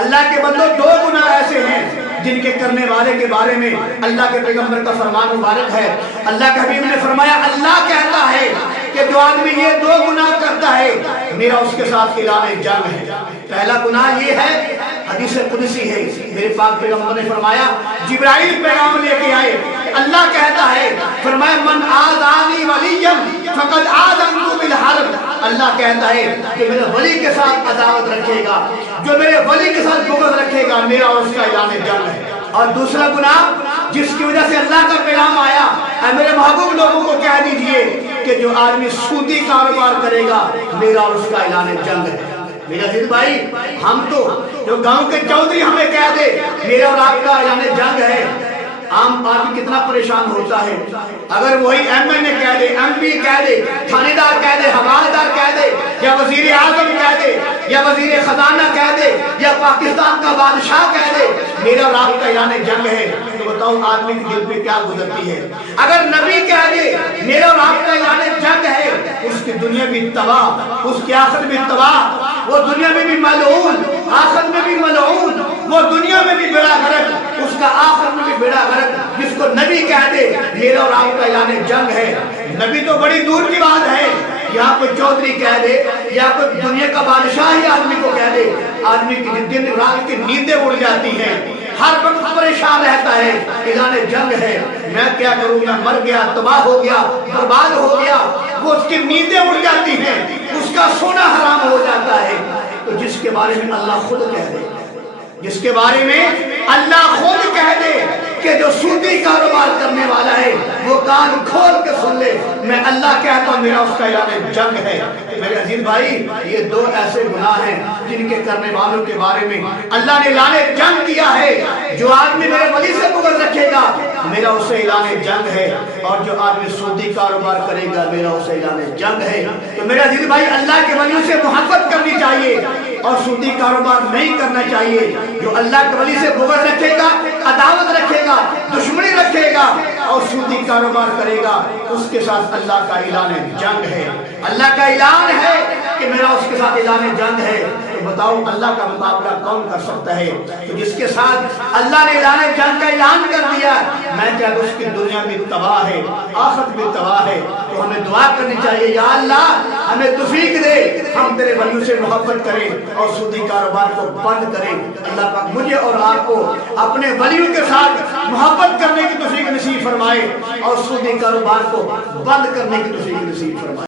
اللہ کے بندو دو گناہ ایسے ہیں جن کے کرنے والے کے بارے میں اللہ کے پیغمبر کا فرمان مبارک ہے۔ اللہ کے حبیب نے فرمایا اللہ کہتا ہے کہ جو آدمی یہ دو گناہ کرتا ہے میرا اس کے ساتھ اعلان جنگ ہے۔ پہلا گناہ یہ ہے، حدیث قدسی ہے، میرے پاک پیغمبر نے فرمایا جبرائیل پیغام لے کے آئے، اللہ کہتا ہے فرمایا من آذانی ولیا فقد آذنتو بالحرب، اللہ کہتا ہے کہ میرے ولی کے ساتھ عداوت رکھے گا، جو میرے ولی کے ساتھ بغض رکھے گا میرا اور اس کا اعلان جنگ ہے۔ اور دوسرا گناہ جس کی وجہ سے اللہ کا پیغام آیا، اے میرے محبوب لوگوں کو کہہ دیجئے کہ جو آدمی سودی کاروبار کرے گا میرا اور اس کا اعلان جنگ ہے۔ میرا عزیز بھائی، ہم تو جو گاؤں کے چودھری ہمیں کہہ دے میرا اور آپ کا اعلان جنگ ہے، عام آدمی کتنا پریشان ہوتا ہے۔ اگر وہی ایم این اے کہہ دے، ایم پی کہہ دے، تھانے دار کہہ دے، حوالدار کہہ دے، یا وزیر اعظم کہہ دے، یا وزیر خزانہ کہہ دے، یا پاکستان کا بادشاہ کہہ دے میرا اور آپ کا اعلان جنگ ہے، تو بتاؤ آدمی کے دل پہ کیا گزرتی ہے۔ اگر نبی کہہ دے میرا اور آپ کا اعلان جنگ ہے، اس کی دنیا بھی تباہ، اس کی آخرت بھی تباہ، وہ دنیا میں بھی ملعون، آخرت میں بھی ملعون، وہ دنیا میں بھی بیڑا غرق، اس کا آخرت میں بھی بیڑا غرق۔ جس کو نبی کہہ دے میرا اور آپ کا اعلان جنگ ہے، نبی تو بڑی دور کی بات ہے، یہاں کوئی چودھری کہہ دے یا کوئی دنیا کا بادشاہ ہی آدمی کو کہہ دے، آدمی کی دن رات کی نیندیں اڑ جاتی ہیں، ہر وقت پریشان رہتا ہے، اعلان جنگ ہے، میں کیا کروں، میں مر گیا، تباہ ہو گیا، برباد ہو گیا، وہ اس کی نیندیں اڑ جاتی ہیں، اس کا سونا حرام ہو جاتا ہے۔ تو جس کے بارے میں اللہ خود کہہ دے، جس کے بارے میں اللہ خود کہہ دے کہ جو سودی کاروبار کرنے والا ہے وہ کان کھول کے سن لے، میں اللہ کہتا ہوں میرا اس کا اعلان جنگ ہے۔ میرے عزیز بھائی، یہ دو ایسے گناہ ہیں جن کے کرنے والوں کے بارے میں اللہ نے اعلان جنگ کیا ہے۔ جو آدمی میرے ولی سے بغض رکھے گا میرا اسے اعلان جنگ ہے، اور جو آدمی سودی کاروبار کرے گا میرا اسے اعلان جنگ ہے۔ تو میرے عزیز بھائی، اللہ کے ولیوں سے محبت کرنی چاہیے اور سودی کاروبار نہیں کرنا چاہیے۔ جو اللہ کے ولی سے بغض رکھے گا، عداوت رکھے گا، دشمنی رکھے گا اور سودی کاروبار کرے گا، اس کے ساتھ اللہ کا اعلان جنگ ہے۔ اللہ کا اعلان ہے کہ میرا اس کے ساتھ اعلان جنگ ہے، تو بتاؤ اللہ کا مقابلہ کون کر سکتا ہے؟ تو جس کے ساتھ اللہ نے اعلان جنگ کا اعلان کر دیا، میں کہتا ہوں اس کی دنیا بھی تباہ ہے، آخرت بھی تباہ ہے۔ تو ہمیں دعا کرنی چاہیے، یا اللہ ہمیں توفیق دے، ہم تیرے ولیوں سے محبت کریں اور سودی کاروبار کو بند کریں۔ اللہ پاک مجھے اور آپ کو اپنے ولیوں کے ساتھ محبت کرنے کی توفیق نصیب فرمائے اور سودی کاروبار کو بند کرنے کی توفیق نصیب فرمائے۔